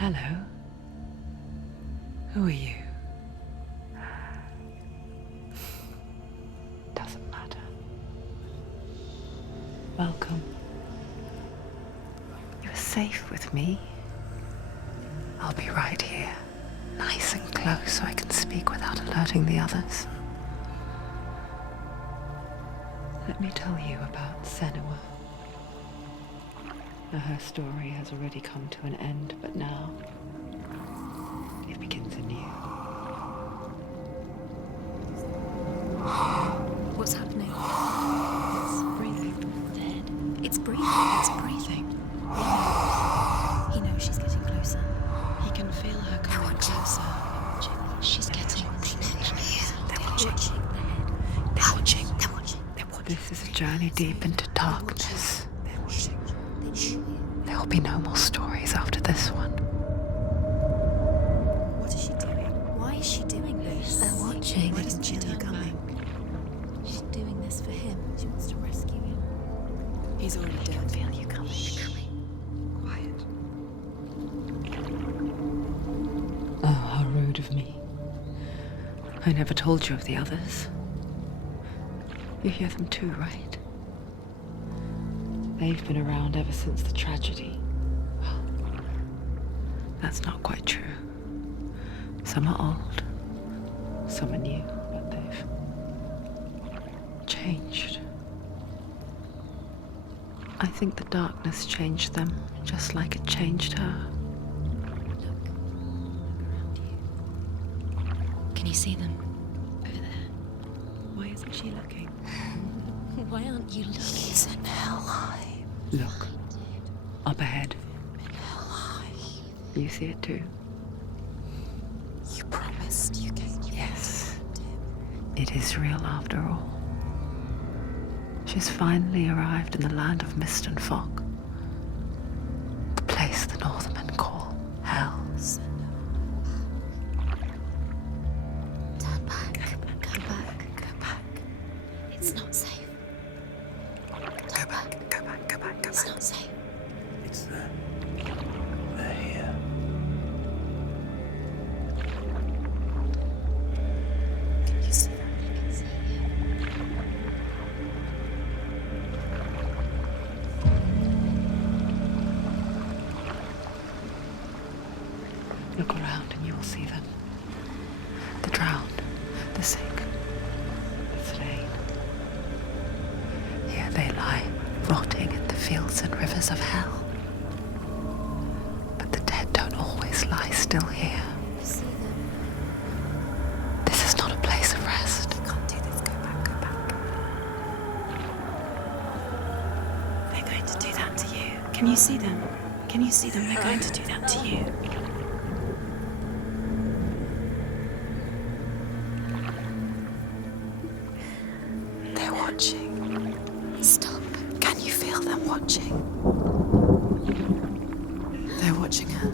Hello. Who are you? Doesn't matter. Welcome. You're safe with me. I'll be right here, nice and close so I can speak without alerting the others. Let me tell you about Senua. Her story has already come to an end, but now it begins anew. What's happening? It's breathing. Dead. It's breathing. It's breathing. He knows she's getting closer. He can feel her coming closer. She's getting closer. They're watching. They're watching. They're watching. They're watching. This is a journey deep into darkness. They're watching. There will be no more stories after this one. What is she doing? Why is she doing this? They're watching. Why doesn't she turn back? She's doing this for him. She wants to rescue him. He's already dead. I feel you coming. Quiet. Oh, how rude of me. I never told you of the others. You hear them too, right? They've been around ever since the tragedy. Well, that's not quite true. Some are old, some are new, but they've changed. I think the darkness changed them, just like it changed her. Look around you. Can you see them? Over there. Why isn't she looking? Why aren't you looking? He's in hell high. Look, up ahead. In hell high. You see it too? You promised you gave you. Yes. It is real after all. She's finally arrived in the land of mist and fog. The place the Northmen call Hell. Turn back. Go back. Go back. It's not safe. Turn back. Go back, go back, go It's back. not safe. It's there. They're here. Can you see that? I can see you. Look around and you will see them. The drowned, the sick, the slain. Here they lie, rotting in the fields and rivers of hell. But the dead don't always lie still here. You see them. This is not a place of rest. You can't do this. Go back. Go back. They're going to do that to you. Can you see them? Can you see them? They're going to do that to you. They're watching. Stop. Can you feel them watching? They're watching her.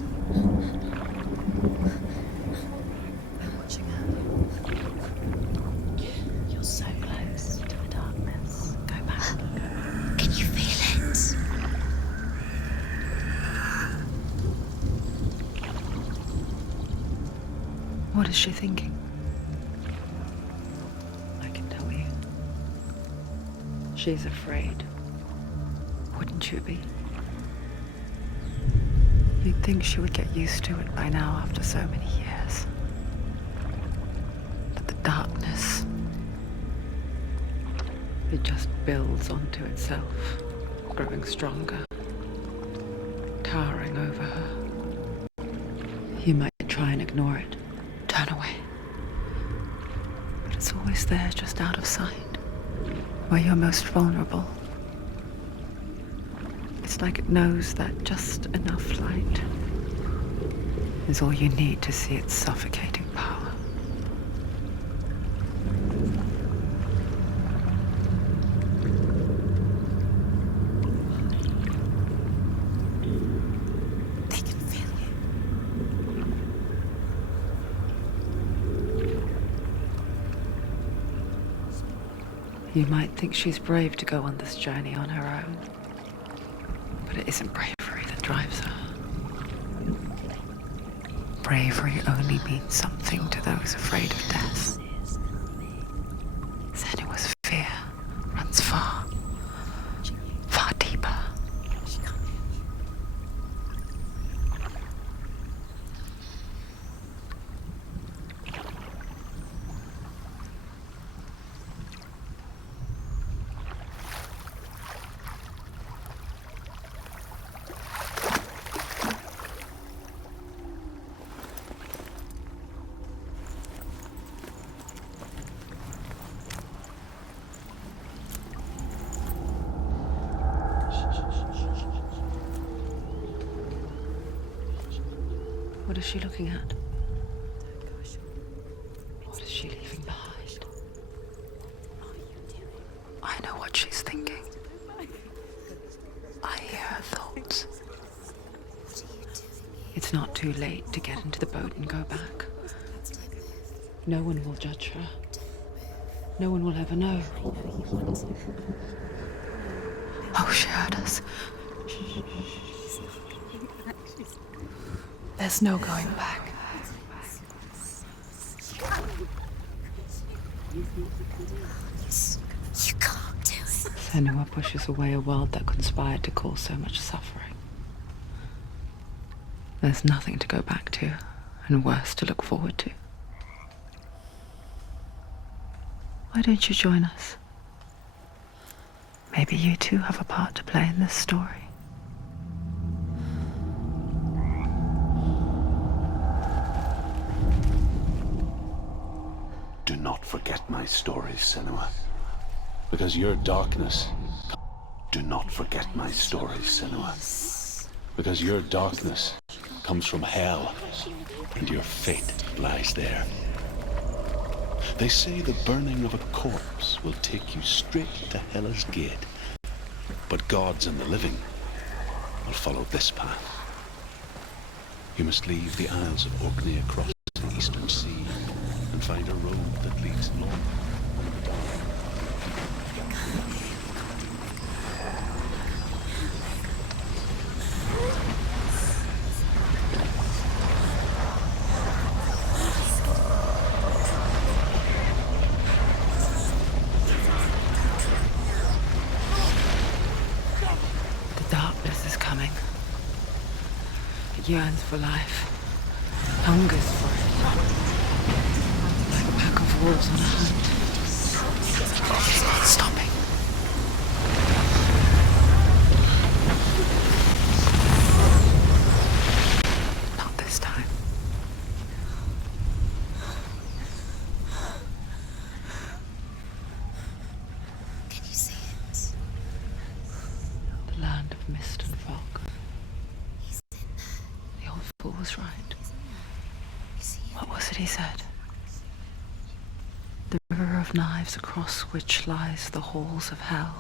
They're watching her. You're so close to the darkness. Go back. Can you feel it? What is she thinking? I can tell you. She's afraid. Wouldn't you be? You'd think she would get used to it by now after so many years. But the darkness, it just builds onto itself, growing stronger, towering over her. You might try and ignore it, turn away. But it's always there, just out of sight, where you're most vulnerable. It's like it knows that just enough light is all you need to see its suffocating power. They can feel you. You might think she's brave to go on this journey on her own, but it isn't bravery that drives her. bravery only means something to those afraid of death. Senua's fear runs far, far deeper. What is she looking at? What is she leaving behind? I know what she's thinking. I hear her thoughts. It's not too late to get into the boat and go back. No one will judge her. No one will ever know. Oh, she heard us. There's no going back. You can't do it. Senua pushes away a world that conspired to cause so much suffering. There's nothing to go back to, and worse to look forward to. Why don't you join us? Maybe you too have a part to play in this story. Do not forget my stories, Senua. Because your darkness... Do not forget my stories, Senua. Because your darkness comes from hell, and your fate lies there. They say the burning of a corpse will take you straight to Hela's gate. But gods and the living will follow this path. You must leave the Isles of Orkney across the eastern sea and find a road that leads north. The darkness is coming. It yearns for life, hungers for it. Like a pack of wolves on a hunt. It's not stopping. Not this time. Can you see it? The land of mist and fog. He's in there. The old fool was right. You see him? What was it he said? The river of knives across which lies the halls of hell.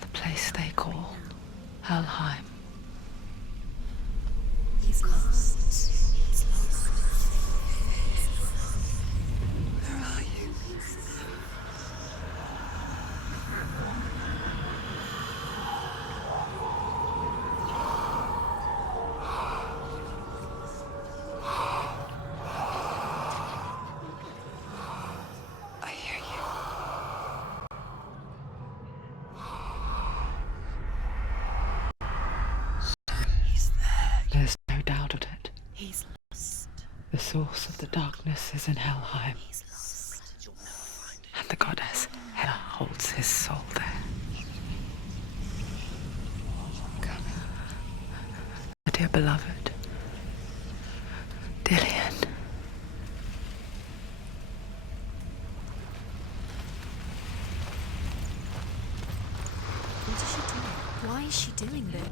The place they call Helheim. He's lost. He's lost. Where are you? I hear you. He's there. There's no doubt of it. He's lost. The source of the darkness is in Helheim, He's lost. and the goddess Hela holds his soul there. Come, my dear beloved, Dillian. What is she doing? Why is she doing this?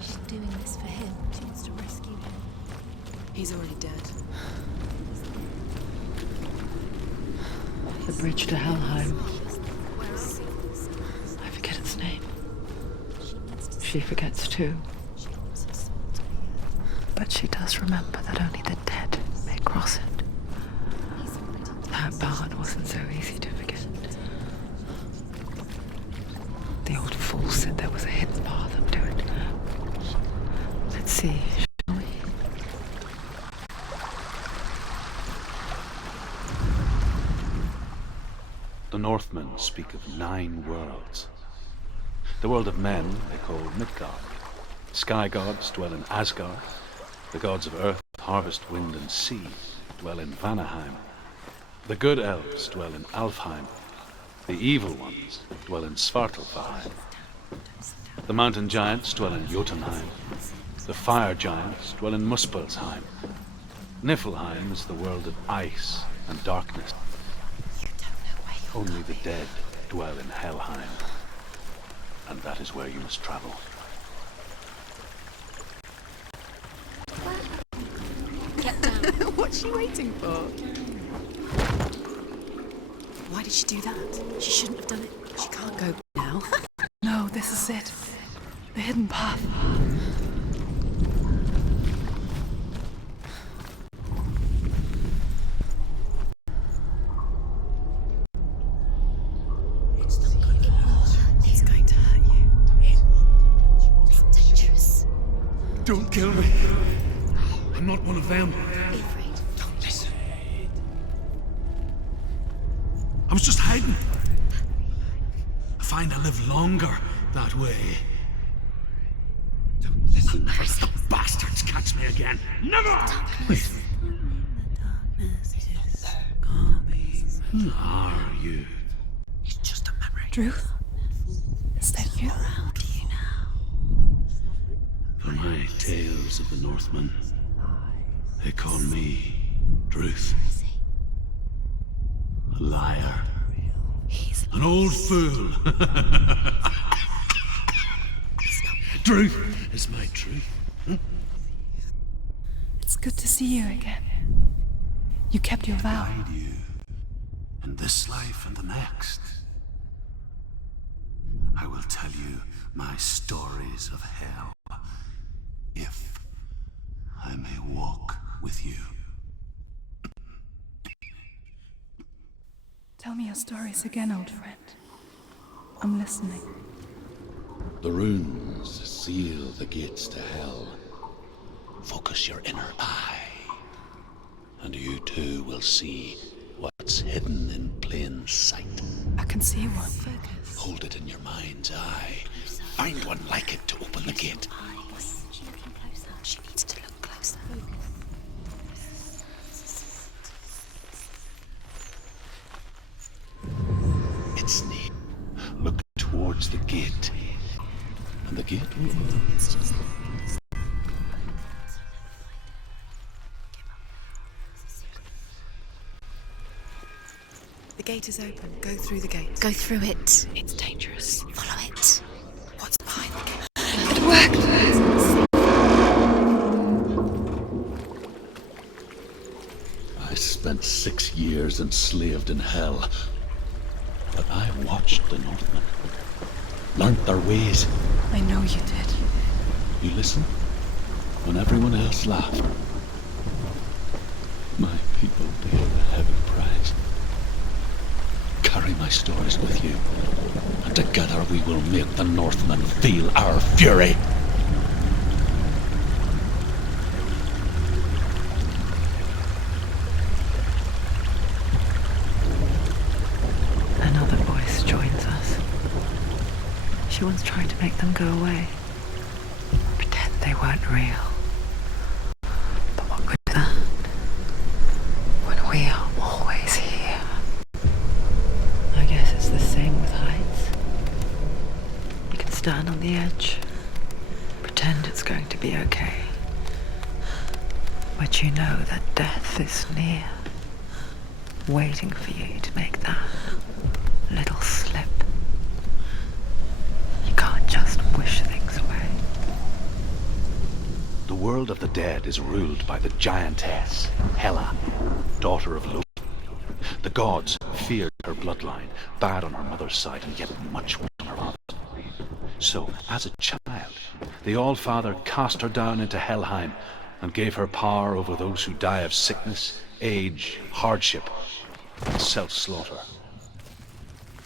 She's doing this for him. She wants to rescue him. He's already dead. The bridge to Helheim. I forget its name. She forgets too. But she does remember that only the dead may cross it. That bard wasn't so easy to forget. The old fool said there was a hidden path up to it. Let's see, shall we? The Northmen speak of 9 worlds. The world of men they call Midgard. Sky gods dwell in Asgard. The gods of earth, harvest, wind, and sea dwell in Vanaheim. The good elves dwell in Alfheim. The evil ones dwell in Svartalfheim. The mountain giants dwell in Jotunheim. The fire giants dwell in Muspelheim. Niflheim is the world of ice and darkness. Only the dead dwell in Helheim. And that is where you must travel. Get down. What's she waiting for? Why did she do that? She shouldn't have done it. She can't go now. No, this is it. The hidden path. It's going to hurt you. It's dangerous. Don't kill me. I'm not one of them. Be afraid. Don't listen. I was just hiding. I find I live longer that way. Don't listen. Never let the bastards catch me again. Never! Wait. Who are you? It's just a memory. Druth? Is that you? How do you know? For my tales of the Northmen, they call me Druth. A liar. He's An old fool. Druth is my truth. It's good to see you again. You kept your vow. Guide you in this life and the next. I will tell you my stories of hell, if I may walk with you. Tell me your stories again, old friend. I'm listening. The runes seal the gates to hell. Focus your inner eye, and you too will see what's hidden in plain sight. I can see one. Hold it in your mind's eye. Find one like it to open the gate. She's looking closer. She needs to look closer. It's near. Look towards the gate, and the gate will open. It's just... The gate is open. Go through the gate. Go through it. It's dangerous. Follow it. What's behind the gate? It worked. I spent 6 years enslaved in hell, but I watched the Northmen, learnt their ways. I know you did. You listened when everyone else laughed. My people paid a heavy price. Carry my stories with you, and together we will make the Northmen feel our fury. Another voice joins us. She wants trying to make them go away. Pretend they weren't real. But what good is that? When we are always here. I guess it's the same with heights. You can stand on the edge, pretend it's going to be okay. But you know that death is near, waiting for you to make that little slip. You can't just wish things away. The world of the dead is ruled by the giantess, Hela, daughter of Loki. The gods feared her bloodline, bad on her mother's side, and yet much worse on her father's. So, as a child, the All-Father cast her down into Helheim and gave her power over those who die of sickness, age, hardship, and self-slaughter.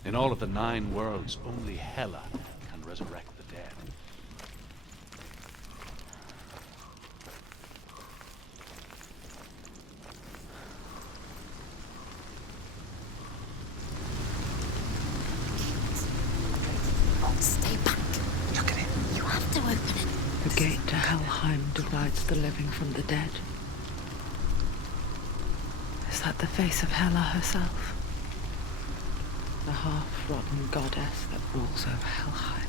In all of the 9 worlds, only Hela can resurrect the dead. Helheim divides the living from the dead? Is that the face of Hela herself? The half-rotten goddess that rules over Helheim?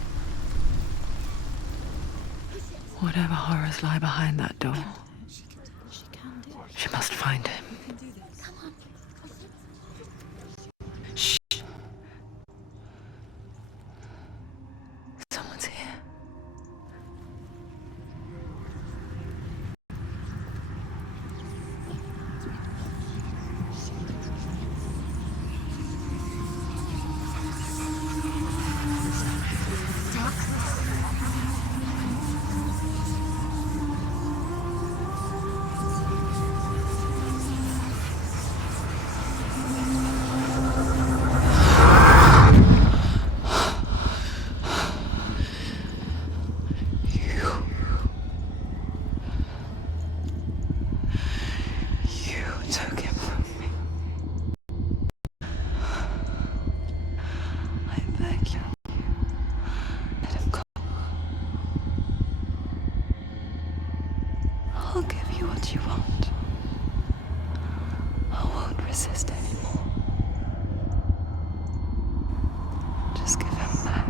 Whatever horrors lie behind that door, she must find him. Shh. Someone's here. I'll give you what you want. I won't resist anymore. Just give him back.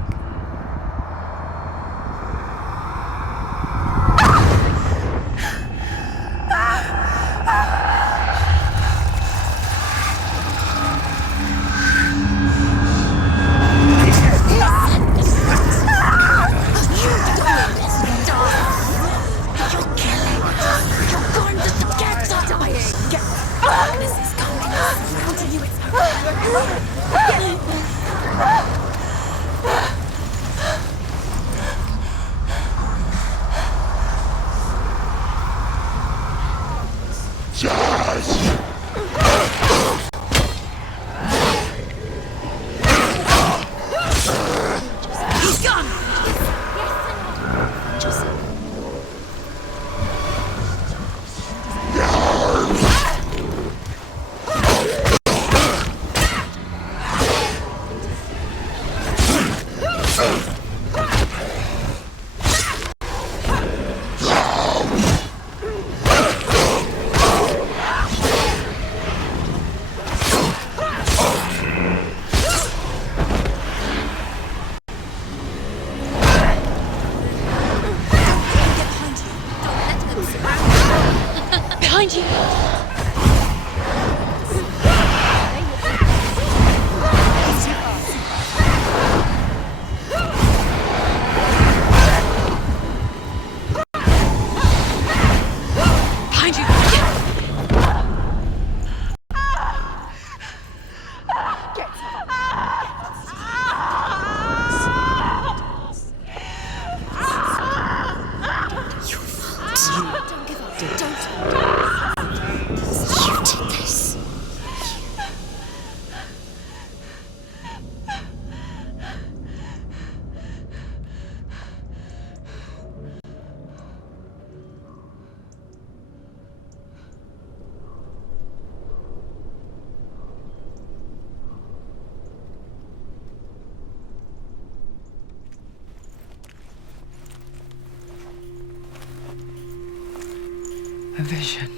A vision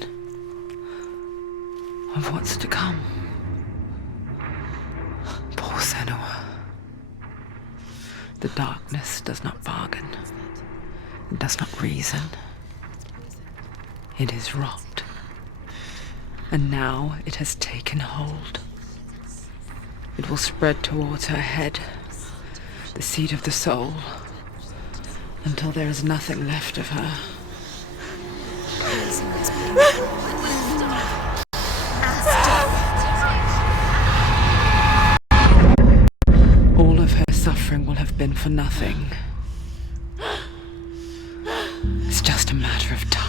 of what's to come. Poor Senua. The darkness does not bargain. It does not reason. It is robbed. And now it has taken hold. It will spread towards her head, the seat of the soul, until there is nothing left of her. All of her suffering will have been for nothing. It's just a matter of time.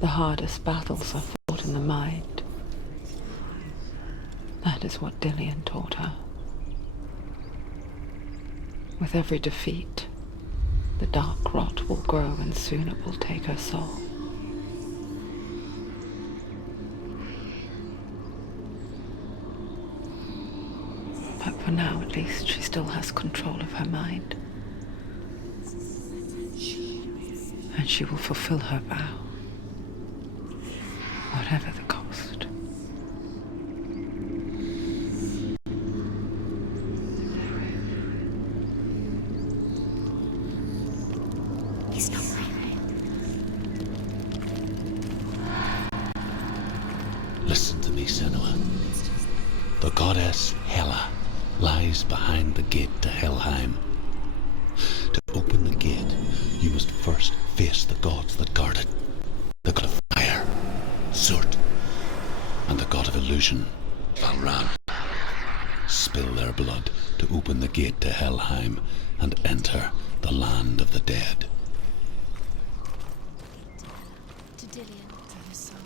The hardest battles are fought in the mind. That is what Dillian taught her. With every defeat, the dark rot will grow and soon it will take her soul. But for now, at least, she still has control of her mind. And she will fulfill her vow, whatever the cost. He's not right. Listen to me, Senua. The goddess Hela lies behind the gate to Helheim. To open the gate, you must first face the gods that guard it. The god of fire, Zurt, and the god of illusion, Valran. Spill their blood to open the gate to Helheim and enter the land of the dead. To Dillian. To his soul.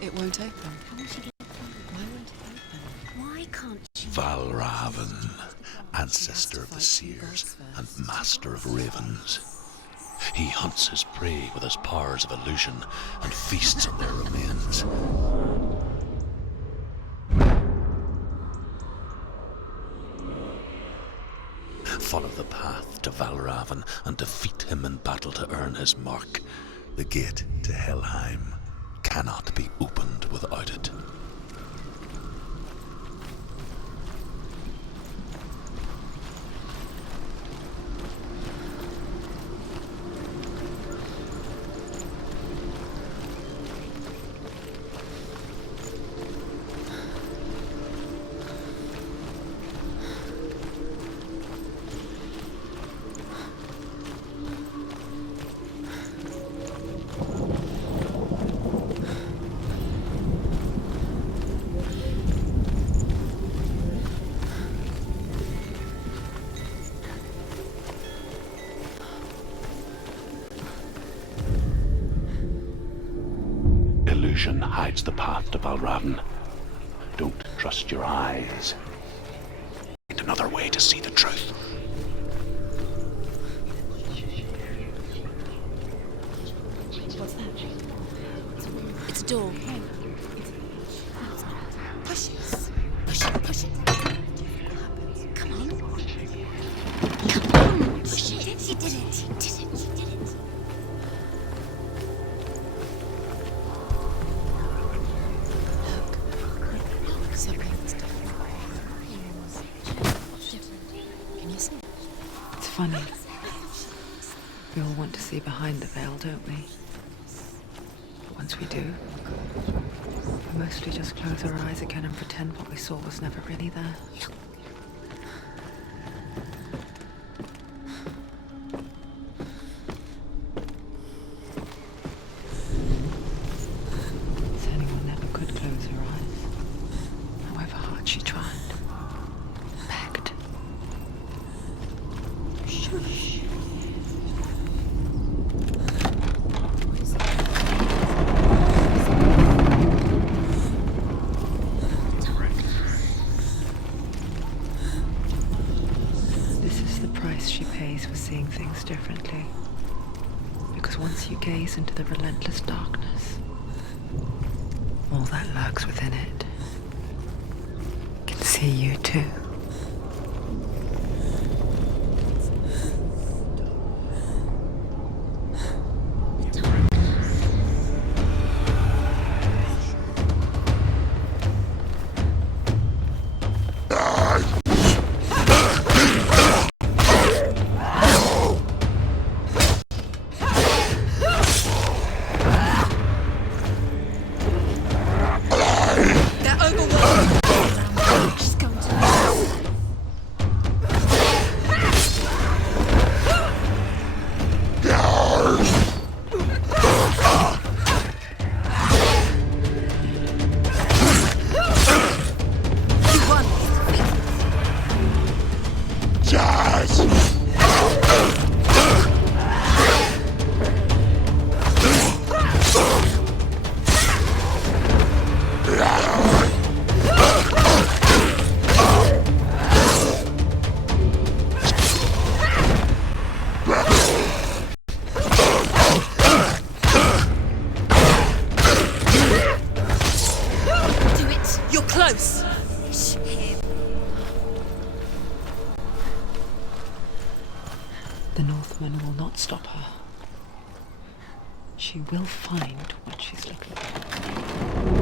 It won't open. How would she get it? Why won't it open? Why can't she? Valravan, ancestor of the seers and master of ravens. He hunts his prey with his powers of illusion and feasts on their remains. Follow the path to Valravan and defeat him in battle to earn his mark. The gate to Helheim cannot be opened without it. Illusion hides the path to Valravan. Don't trust your eyes. Find another way to see the truth. What's that? It's a door. Push it. Push it. Push it. Come on. Come on. Push it. He did it. He did it. He did it. Look. Something's different. Can you see it? It's funny. We all want to see behind the veil, don't we? But once we do, we mostly just close our eyes again and pretend what we saw was never really there. Senua never could close her eyes, however hard she tried. Begged. Shush. This is the price she pays for seeing things differently. Because once you gaze into the relentless darkness, all that lurks within it can see you too. They're overwhelmed. She's going to. You won. She will find what she's looking for.